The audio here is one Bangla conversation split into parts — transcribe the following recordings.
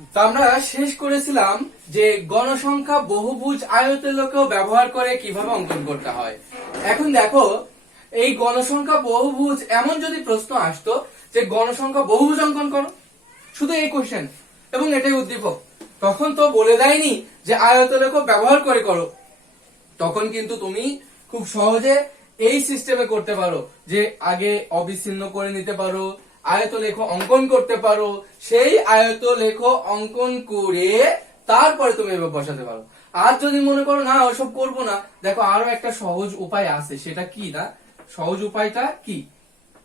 তো আমরা শেষ করেছিলাম যে গণসংখ্যা বহুভুজ আয়তলেখও ব্যবহার করে কিভাবে অঙ্কন করতে হয়। এখন দেখো, এই গণসংখ্যা বহুভুজ এমন যদি প্রশ্ন আসতো যে গণসংখ্যা বহুভুজ অঙ্কন করো, শুধু এই কোশ্চেন এবং এটাই উদ্দীপক, তখন তো বলে দেয়নি যে আয়তলেখ ব্যবহার করে করো। তখন কিন্তু তুমি খুব সহজে এই সিস্টেমে করতে পারো যে আগে অবিচ্ছিন্ন করে নিতে পারো, আয়তলেখ অঙ্কন করতে পারো, সেই আয়তলেখ অঙ্কন করে তারপরে তুমি এভাবে বসাতে পারো। আর যদি মনে করো না ওসব করবো না, দেখো আরো একটা সহজ উপায় আছে। সেটা কি না? সহজ উপায়টা কি?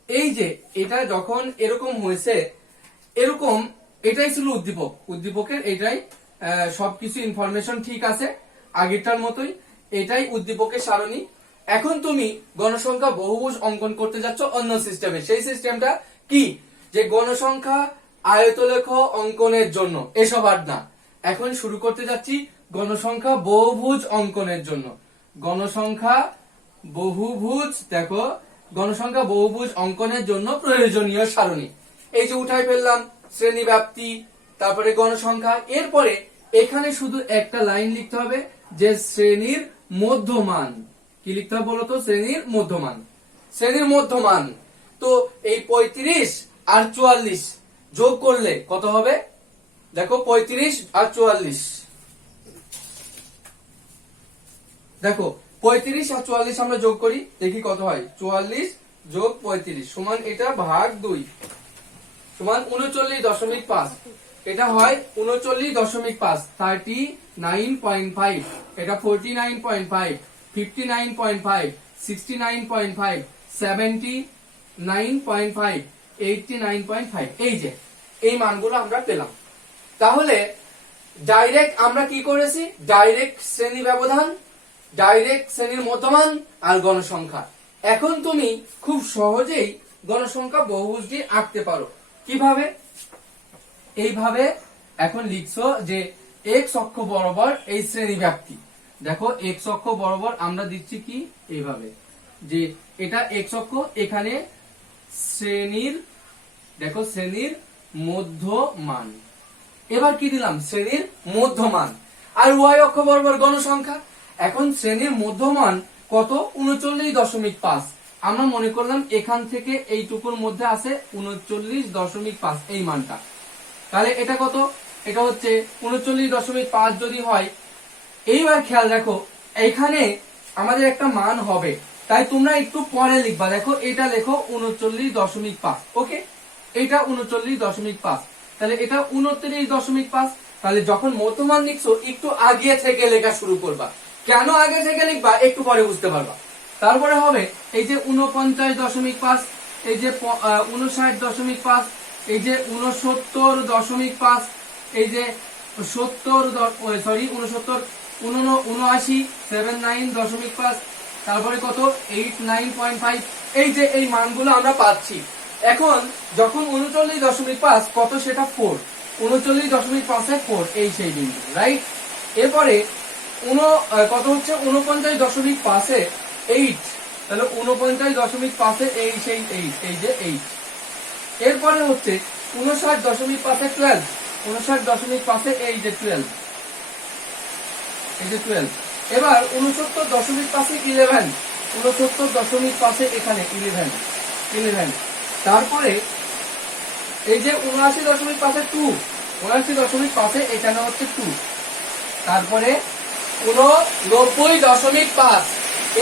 এই যে এটা যখন এরকম হয়েছে, এরকম এটাই ছিল উদ্দীপক, উদ্দীপকের এটাই সবকিছু ইনফরমেশন ঠিক আছে আগেরটার মতোই, এটাই উদ্দীপকের সারণী। এখন তুমি গণসংখ্যা বহুভুজ অঙ্কন করতে যাচ্ছ অন্য সিস্টেমে। সেই সিস্টেমটা কি? যে গণসংখ্যা আয়তলেখ অঙ্কনের জন্য, এসব আর না। এখন শুরু করতে যাচ্ছি গণসংখ্যা বহুভুজ অঙ্কনের জন্য। গণসংখ্যা বহুভুজ, দেখো গণসংখ্যা বহুভুজ অঙ্কনের জন্য প্রয়োজনীয় সারণী এই যে উঠাই ফেললাম, শ্রেণী ব্যাপ্তি, তারপরে গণসংখ্যা। এরপরে এখানে শুধু একটা লাইন লিখতে হবে যে শ্রেণীর মধ্যমান। কি লিখতে হবে বলতো? শ্রেণীর মধ্যমান। শ্রেণীর মধ্যমান তো এই 35 আর 44 যোগ করলে কত হবে? দেখো 35 আর 44, দেখো 35 আর 44 আমরা যোগ করি, দেখি কত হয়। 44 যোগ 35 সমান এটা ভাগ 2 সমান 39.5। এটা হয় 39.5, 39.5, এটা 49.5, 59.5, 69.5, 79.5, 89.5। এই যে এই মানগুলো আমরা পেলাম। তাহলে ডাইরেক্ট আমরা কি করেছি? ডাইরেক্ট শ্রেণী ব্যবধান, ডাইরেক্ট শ্রেণীর মধ্যমান আর গণসংখ্যা। এখন তুমি খুব সহজেই গণসংখ্যা বহুভুজটি আঁকতে পারো। কিভাবে? এইভাবে এখন লিখছো যে এক্স অক্ষ বরাবর এই শ্রেণী ব্যাপ্তি। দেখো এক্স অক্ষ বরাবর আমরা দিচ্ছি কি এইভাবে, যে এটা এক্স অক্ষ, এখানে শ্রেণীর, দেখো শ্রেণীর মধ্যমান। এবার কি দিলাম? শ্রেণীর মধ্যমান। আর ওয়াই অক্ষ বরাবর গণসংখ্যা। এখন শ্রেণীর মধ্যমান কত? 39.5। আমরা মনে করলাম এখান থেকে এইটুকুর মধ্যে আছে 39.5 এই মানটা। তাহলে এটা কত? এটা হচ্ছে 39.5 যদি হয়। এইবার খেয়াল রাখো, এখানে আমাদের একটা মান হবে, তাই তোমরা একটু পরে লিখবা। দেখো এটা লেখো 39.5, ওকে, এটা 39.5, তাহলে এটা 29.5। তাহলে যখন মধ্যমান লিখছো একটু আগে থেকে লেখা শুরু করবা। কেন আগে থেকে লিখবা একটু পরে বুঝতে পারবা। তারপরে হবে এই যে 49.5, এই যে 59.5, এই যে 69.5, এই যে 79.5, তারপরে কত 89.5। এই যে এই মানগুলো আমরা পাচ্ছি। এখন যখন 39.5 কত? সেটা 4, 39.5 4, এই সেই বিন্দু, রাইট? এরপরে কত হচ্ছে? 49.5 8, তাহলে 49.5 এই সেই 8, এই যে 8। এরপরে হচ্ছে 59.5 12, 59.5 এই যে 12, এই যে 12। এবার 69.5 11, 69.5 এখানে 11, 11। তারপরে এই যে 79.5 2, 79.5 এখানে হচ্ছে 2। তারপরে 89.5,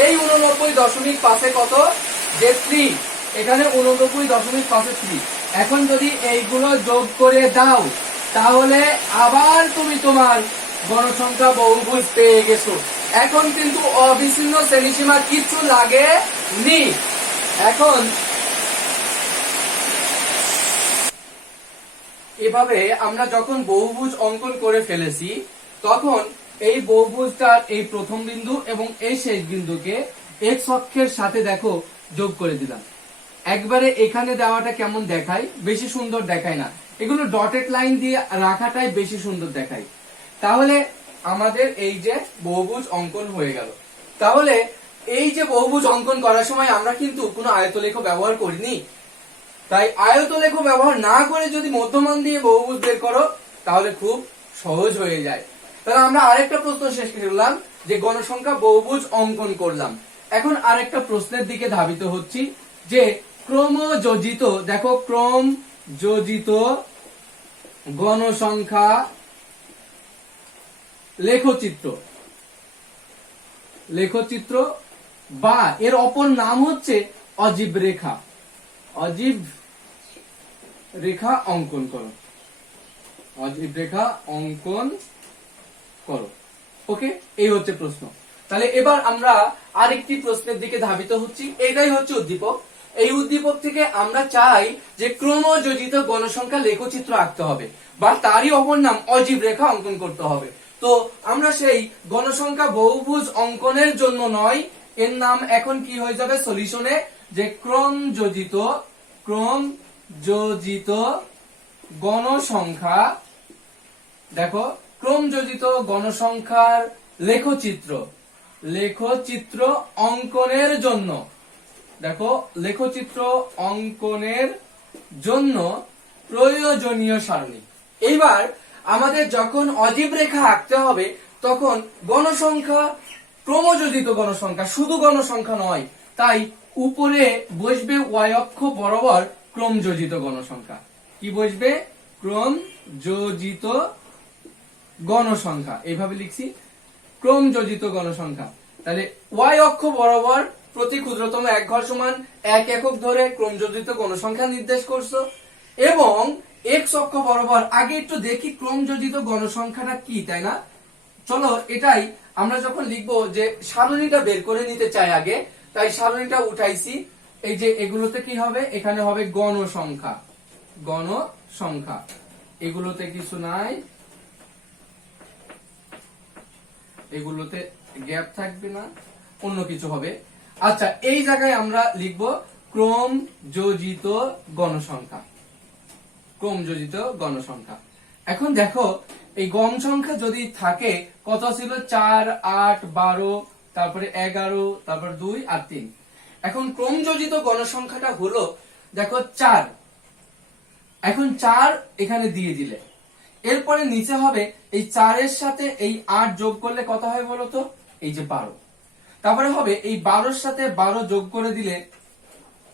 এই 89.5 কত? যে 3, এখানে 89.5 3। এখন যদি এইগুলো যোগ করে দাও তাহলে আবার তুমি তোমার গণসংখ্যা বহুভুজ পেয়ে গেছো। এখন কিন্তু অবিচ্ছিন্ন শ্রেণীসীমা কিছু লাগে নি। এখন এভাবে আমরা যখন বহুভুজ অঙ্কন করে ফেলেছি, তখন এই বহুভুজটার এই প্রথম বিন্দু এবং এই শেষ বিন্দুকে এক্স অক্ষের সাথে দেখো যোগ করে দিলাম। একবারে এখানে দেওয়াটা কেমন দেখায়? বেশি সুন্দর দেখায় না, এগুলো ডটেড লাইন দিয়ে রাখাটাই বেশি সুন্দর দেখায়। তাহলে আমাদের এই যে বহুভুজ অঙ্কন হয়ে গেল। তাহলে এই যে বহুভুজ অঙ্কন করার সময় আমরা কিন্তু কোনো আয়তলেখ ব্যবহার করিনি। তাই আয়তলেখ ব্যবহার না করে যদি মধ্যমান দিয়ে বহুভুজ বের করো তাহলে খুব সহজ হয়ে যায়। তাহলে আমরা আরেকটা প্রশ্ন শেষ করলাম যে গণসংখ্যা বহুভুজ অঙ্কন করলাম। এখন আরেকটা প্রশ্নের দিকে ধাবিত হচ্ছি যে ক্রমযোজিত, দেখো ক্রমযোজিত গণসংখ্যা লেখচিত্র বা এর অপর নাম হচ্ছে অজীব রেখা, অজীব রেখা অঙ্কন করো, অজীব রেখা অঙ্কন করো। ওকে, এই হচ্ছে প্রশ্ন। তাহলে এবার আমরা আরেকটি প্রশ্নের দিকে ধাবিত হচ্ছি। এটাই হচ্ছে উদ্দীপক। এই উদ্দীপক থেকে আমরা চাই যে ক্রমযোজিত গণসংখ্যা লেখচিত্র আঁকতে হবে বা তারই অপর নাম অজীব রেখা অঙ্কন করতে হবে। তো আমরা সেই গণসংখ্যা বহুভুজ অঙ্কনের জন্য নয়, এর নাম এখন কি হয়ে যাবে সলিউশনে, যে ক্রমযোজিত গণসংখ্যা, দেখো ক্রমযোজিত গণসংখ্যার লেখচিত্র অঙ্কনের জন্য, দেখো লেখচিত্র অঙ্কনের জন্য প্রয়োজনীয় সারণী। এইবার আমাদের যখন অজীব রেখা আঁকতে হবে তখন গণসংখ্যা, ক্রমযোজিত গণসংখ্যা, শুধু গণসংখ্যা নয়, তাই উপরে বসবে ওয়াই অক্ষ বরাবর ক্রমযোজিত গণসংখ্যা। কি বসবে? ক্রমযোজিত গণসংখ্যা। এইভাবে লিখছি ক্রমযোজিত গণসংখ্যা। তাহলে ওয়াই অক্ষ বরাবর প্রতি ক্ষুদ্রতম এক ঘর সমান 1 একক ধরে ক্রমযোজিত গণসংখ্যা নির্দেশ করছো, এবং এক্স অক্ষ বরাবর আগে একটু দেখি ক্রমযোজিত গণসংখ্যাটা কি, তাই না? চলো এটাই আমরা যখন লিখবো যে সারণীটা বের করে নিতে চাই আগে, তাই সারণীটা উঠাইছি। এই যে এগুলোতে কি হবে, এখানে হবে গণসংখ্যা, এগুলোতে কিছু নাই, এগুলোতে গ্যাপ থাকবে না, অন্য কিছু হবে। আচ্ছা, এই জায়গায় আমরা লিখবো ক্রমযোজিত গণসংখ্যা। এখন দেখো এই গণসংখ্যা যদি থাকে, কত ছিল? 4, 8, 12, তারপরে 11, তারপর 2 আর 3। এখন ক্রমযোজিত গণসংখ্যাটা হলো দেখো 4। এখন 4 এখানে দিয়ে দিলে, এরপরে নিচে হবে এই 4 এর সাথে এই 8 যোগ করলে কত হয় বলো তো? এই যে 12। তারপরে হবে এই 12 এর সাথে 12 যোগ করে দিলে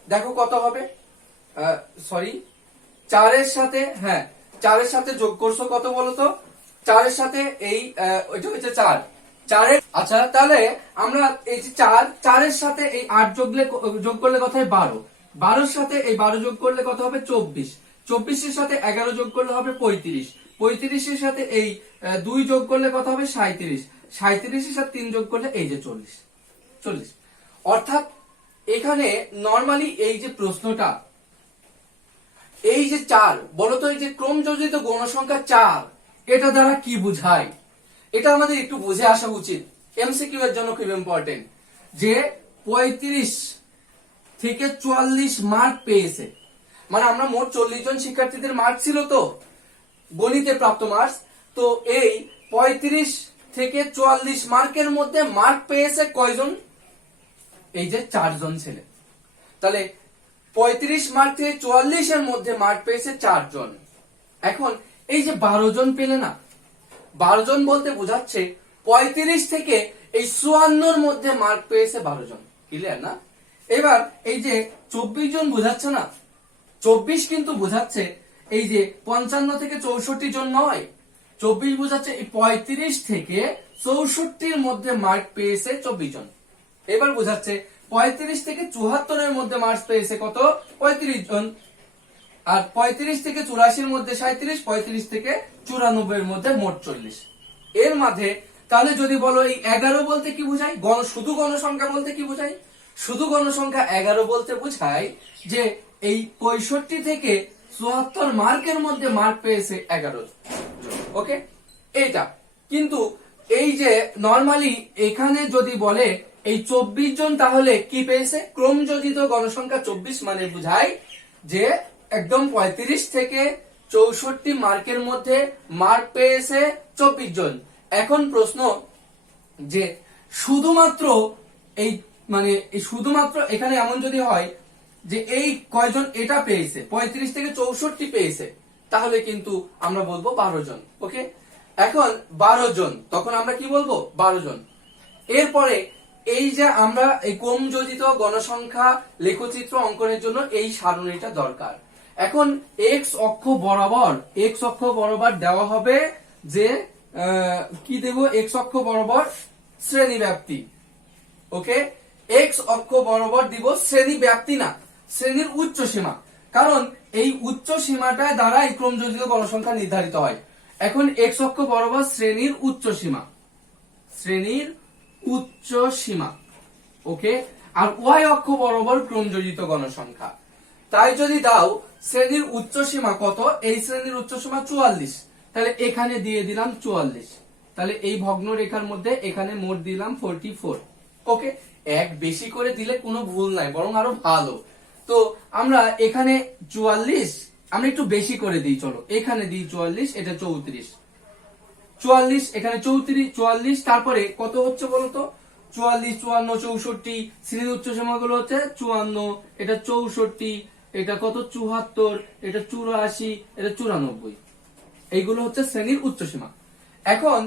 দেখো কত হবে, সরি 4 এর সাথে, হ্যাঁ 4 এর সাথে যোগ করছো কত বলো তো? 4 এর সাথে এই ওইটা হচ্ছে 4 এর। আচ্ছা, তাহলে আমরা এই যে 4 এর সাথে এই 8 যোগ করলে কত হয়? 12। 12 এর সাথে এই 12 যোগ করলে কত হবে? 24। 24 এর সাথে 11 যোগ করলে হবে 35। 35 এর সাথে এই 2 যোগ করলে কত হবে? 37। 37 এর সাথে 3 যোগ করলে এই যে 40। অর্থাৎ এখানে নরমালি এই যে প্রশ্নটা, এই যে 4 বলতো, এই যে ক্রমযোজিত গণসংখ্যা 4, এটা দ্বারা কি বুঝায়? এটা আমাদের একটু বুঝে আসা উচিত, এমসিকিউ এর জন্য খুব ইম্পর্টেন্ট। যে 35 থেকে 44 মার্ক পেয়েছে, মানে আমরা মোট 40 জন শিক্ষার্থীদের মার্ক ছিল তো গণিতে প্রাপ্ত মার্কস, তো এই 35 থেকে 44 মার্কের মধ্যে মার্ক পেয়েছে কয়জন? এই যে 4 জন ছেলে। তাহলে 35 মার্ক থেকে 44 এর মধ্যে মার্ক পেয়েছে 4 জন। এখন এই যে 12 জন পেলে না, 12 জন বলতে বোঝাচ্ছে 35 থেকে এই 54 এর মধ্যে মার্ক পেয়েছে 12 জন। ক্লিয়ার না? এবার এই যে 24 জন বোঝাচ্ছে না, 24 কিন্তু বোঝাচ্ছে এই যে 55 থেকে 64 জন নয়, 24 বোঝাচ্ছে এই 35 থেকে 64 এর মধ্যে মার্ক পেয়েছে 24 জন। এবার বোঝাচ্ছে 35 থেকে 74 এর মধ্যে মার্কস পেয়েছে কত? 35 জন। আর 35 থেকে 84 এর মধ্যে 37, 35 থেকে 94 এর মধ্যে মোট 40। এর মাঝে তাহলে যদি বলো এই 11 বলতে কি বোঝায়? শুধু গণসংখ্যা বলতে কি বোঝায়? শুধু গণসংখ্যা 11 বলতে বোঝায় যে এই 65 থেকে 74 মার্কের মধ্যে মার্ক পেয়েছে 11 জন। ওকে, এইটা কিন্তু এই যে নরমালি এখানে যদি বলে এই 24 জন, তাহলে কি পেয়েছে? ক্রমযোজিত গণসংখ্যা 24 মানে বোঝায় যে একদম 35 থেকে 64 মার্কের মধ্যে মার্ক পেয়েছে 24 জন। এখন প্রশ্ন যে শুধুমাত্র এই মানে শুধুমাত্র এখানে এমন যদি হয় যে এই কয়জন এটা পেয়েছে, 35 থেকে 64 পেয়েছে, তাহলে কিন্তু আমরা বলবো 12 জন। ওকে, এখন 12 জন, তখন আমরা কি বলবো? 12 জন। এরপরে এই যে আমরা এই ক্রম যোজিত গণসংখ্যা লেখচিত্র অঙ্কনের জন্য এই সারণীটা দরকার। এখন এক্স অক্ষ বরাবর দেওয়া হবে যে কি দেব? এক্স অক্ষ বরাবর শ্রেণী ব্যাপ্তি। ওকে, এক্স অক্ষ বরাবর দিব শ্রেণী ব্যাপ্তি না, শ্রেণীর উচ্চ সীমা, কারণ এই উচ্চ সীমাটা দ্বারা এই ক্রম যোজিত গণসংখ্যা নির্ধারিত হয়। এখন এক্স অক্ষ বরাবর শ্রেণীর উচ্চ সীমা, ওকে, আর ওয়াই অক্ষ বরাবর ক্রম যোজিত গণসংখ্যা। তাই যদি দাও শ্রেণীর উচ্চ সীমা কত? এই শ্রেণীর উচ্চ সীমা 44, তাহলে এখানে দিয়ে দিলাম 44, তাহলে এই ভগ্ন রেখার মধ্যে এখানে মোট দিলাম 44। ওকে, এক বেশি করে দিলে কোনো ভুল নাই, বরং আরো ভালো। তো আমরা এখানে 44, আমরা একটু বেশি করে দিই, চলো এখানে দিই 44, এটা 34, 44 এখানে 44, তারপরে কত হচ্ছে বলতো? 44, 54, 64, শ্রেণীর উচ্চ সীমা গুলো হচ্ছে 54, এটা 64, এটা কত? 74, এটা 84, এটা 94, এইগুলো হচ্ছে শ্রেণীর উচ্চ সীমা। এখন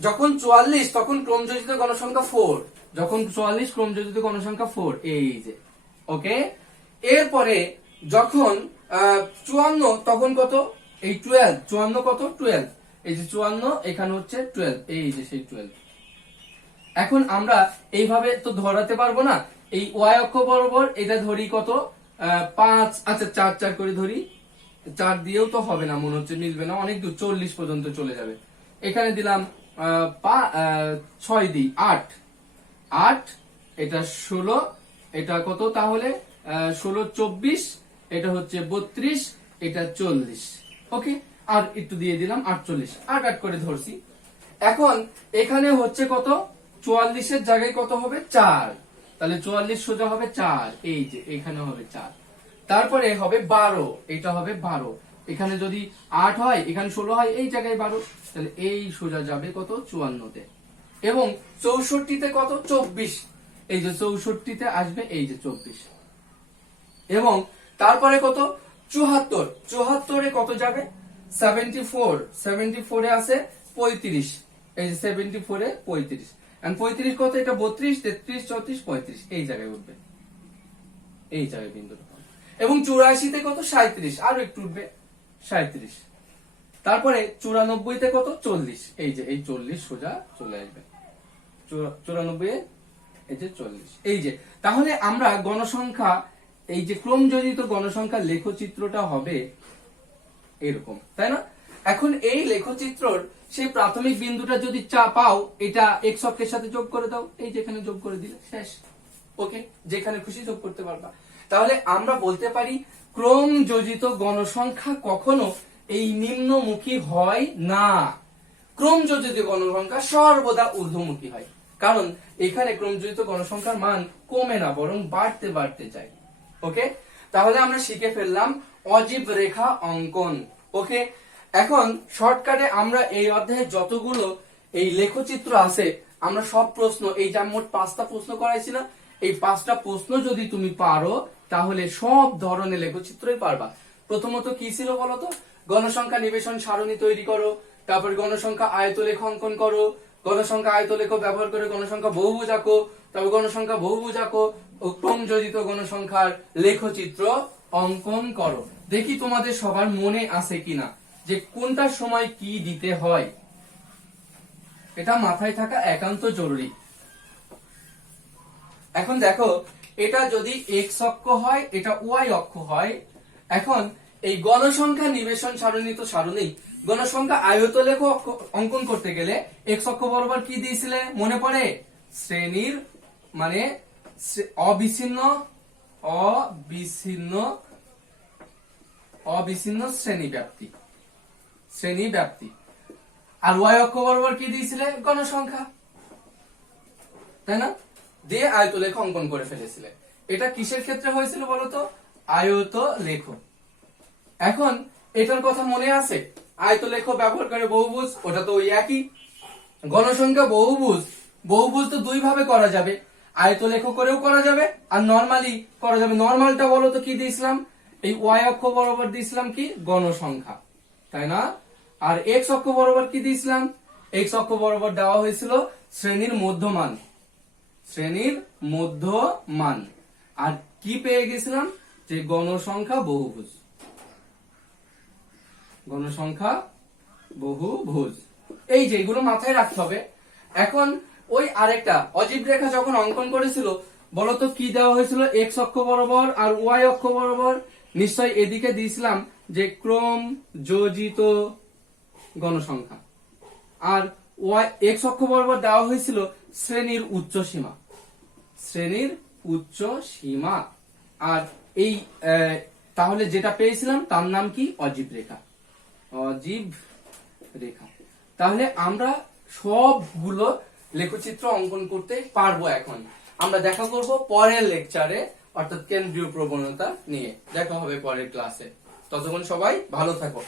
যখন 44 তখন ক্রমযোজিত গণসংখ্যা 4, যখন 44 ক্রমযোজিত গণসংখ্যা 4, এই যে। ওকে, এরপরে যখন 54 তখন কত? এই 12, 54 কত? 12, এই যে 54, এখানে হচ্ছে 12, এই যে সেই 12। এখন আমরা এইভাবে তো ধরাতে পারবো না, এই ওয়াই অক্ষ বরাবর এটা ধরি কত? 5, আচ্ছা 4 4 করে ধরি, 4 দিয়েও তো হবে না মনে হচ্ছে, মিলবে না, অনেক দূর 40 পর্যন্ত চলে যাবে। এখানে দিলাম 6 দিই 8, এটা 16, এটা কত তাহলে? 16 24, এটা হচ্ছে 32, এটা 40। ওকে, আর একটু দিয়ে দিলাম 48, 8 8 করে ধরছি। এখন এখানে হচ্ছে কত? 44 এর জায়গায় কত হবে? 4, তাহলে 44 সোজা হবে 4, এই যে এখানে হবে 4, তারপরে হবে 12, এটা হবে 12, এখানে যদি 8 হয়, এখানে 16 হয়, এই জায়গায় 12, তাহলে এই সোজা যাবে কত? 54 তে। এবং 64 তে কত? 24, এই যে 64 তে আসবে এই যে 24। এবং তারপরে কত? 74 এ কত যাবে? 74 এ আছে 35, এই যে 74 এ 35, এন্ড 35 কত? এটা 32, 33, 34, 35, এই জায়গায় উঠবে, এই জায়গায় বিন্দুটা। এবং 84 তে কত? 37, আরো একটু উঠবে 37। তারপরে 94 তে কত? 40, এই যে এই 40 সোজা চলে আসবে 94 এ, এই যে 40, এই যে। তাহলে আমরা গণসংখ্যা, এই যে ক্রমযোজিত গণসংখ্যা লেখচিত্রটা হবে এরকম, তাই না? এখন এই লেখচিত্রর সেই প্রাথমিক বিন্দুটা যদি পাও, এটা এক্স অক্ষের সাথে যোগ করে দাও, এই যেখানে যোগ করে দিলে শেষ। ওকে, যেখানে খুশি যোগ করতে পারবা। তাহলে আমরা বলতে পারি ক্রমযোজিত গণসংখ্যা কখনো এই নিম্নমুখী হয় না, ক্রমযোজিত গণসংখ্যা সর্বদা ঊর্ধ্বমুখী হয়, কারণ এখানে ক্রমযোজিত গণসংখ্যার মান কমে না, বরং বাড়তে বাড়তে যায়। ওকে, তাহলে আমরা শিখে ফেললাম অজীব রেখা অঙ্কন। ওকে, এখন শর্টকাটে আমরা এই অধ্যায়ে যতগুলো এই লেখচিত্র আছে, আমরা সব প্রশ্ন, এই যে মোট 5টা প্রশ্ন করাইছি না, এই 5টা প্রশ্ন যদি তুমি পারো তাহলে সব ধরনের লেখচিত্রই পারবা। প্রথমত কি ছিল বলতো? গণসংখ্যা নিবেশন সারণী তৈরি করো, তারপর গণসংখ্যা আয়তলেখ অঙ্কন করো, গণসংখ্যা আয়তলেখ ব্যবহার করে গণসংখ্যা বহুভুজ আঁকো, তবে গণসংখ্যা বহুভুজ আঁকো ও ক্রমযোজিত গণসংখ্যার লেখচিত্র অঙ্কন করো। দেখি তোমাদের সবার মনে আছে কিনা যে কোনটার সময় কি দিতে হয়, এটা মাথায় থাকা একান্ত জরুরি। এখন দেখো, এটা যদি এক্স অক্ষ হয়, এটা ওয়াই অক্ষ হয়। এখন এই গণসংখ্যা নিবেশন সারণী তো সারণী, গণসংখ্যা আয়তলেখ অঙ্কন করতে গেলে এক্স অক্ষ বরাবর কি দিয়েছিলে মনে পড়ে? শ্রেণীর মানে অবিচ্ছিন্ন শ্রেণী ব্যাপ্তি। আর ওয়াই অক্ষ বরাবর কি দিয়েছিলে? গণসংখ্যা, তাই না? দিয়ে আয়তলেখ অঙ্কন করে ফেলেছিলে। এটা কিসের ক্ষেত্রে হয়েছিল বলতো? আয়তলেখ। এখন এটার কথা মনে আছে? আয়তলেখ ব্যবহার করে বহুভুজ, ওটা তো ওই একই। গণসংখ্যা বহুভুজ তো দুই ভাবে করা যাবে, আয়তলেখ করেও করা যাবে আর নরমালি করা যাবে। নরমালটা বলতো কি দিয়েছিলাম? এই ওয়াই অক্ষ বরাবর দিয়েছিলাম কি গণসংখ্যা, তাই না? আর এক্স অক্ষ বরাবর কি দিয়েছিলাম? এক্স অক্ষ বরাবর দেওয়া হয়েছিল শ্রেণীর মধ্যমান, শ্রেণীর মধ্যমান। আর কি পেয়ে গেছিলাম? যে গণসংখ্যা বহুভুজ, গণসংখ্যা বহুভুজ। এই যে এগুলো মাথায় রাখতে হবে। এখন ওই আরেকটা অজীব রেখা যখন অঙ্কন করেছিল, বলতো কি দেওয়া হয়েছিল? এক্স অক্ষ বরাবর আর ওয়াই অক্ষ বরাবর নিশ্চয় এদিকে দিয়েছিলাম যে ক্রম যোজিত গণসংখ্যা, আর ওয়াই এক্স অক্ষ বরাবর দেওয়া হয়েছিল শ্রেণীর উচ্চ সীমা, শ্রেণীর উচ্চ সীমা। আর এই তাহলে যেটা পেয়েছিলাম তার নাম কি? অজীব রেখা, অজীব রেখা। তাহলে আমরা সবগুলো লেখচিত্র অঙ্কন করতে পারবো। এখন আমরা দেখা করব পরের লেকচারে, অর্থাৎ কেন্দ্রীয় প্রবণতা নিয়ে। দেখা হবে পরের ক্লাসে। ততক্ষণ সবাই ভালো থাকো।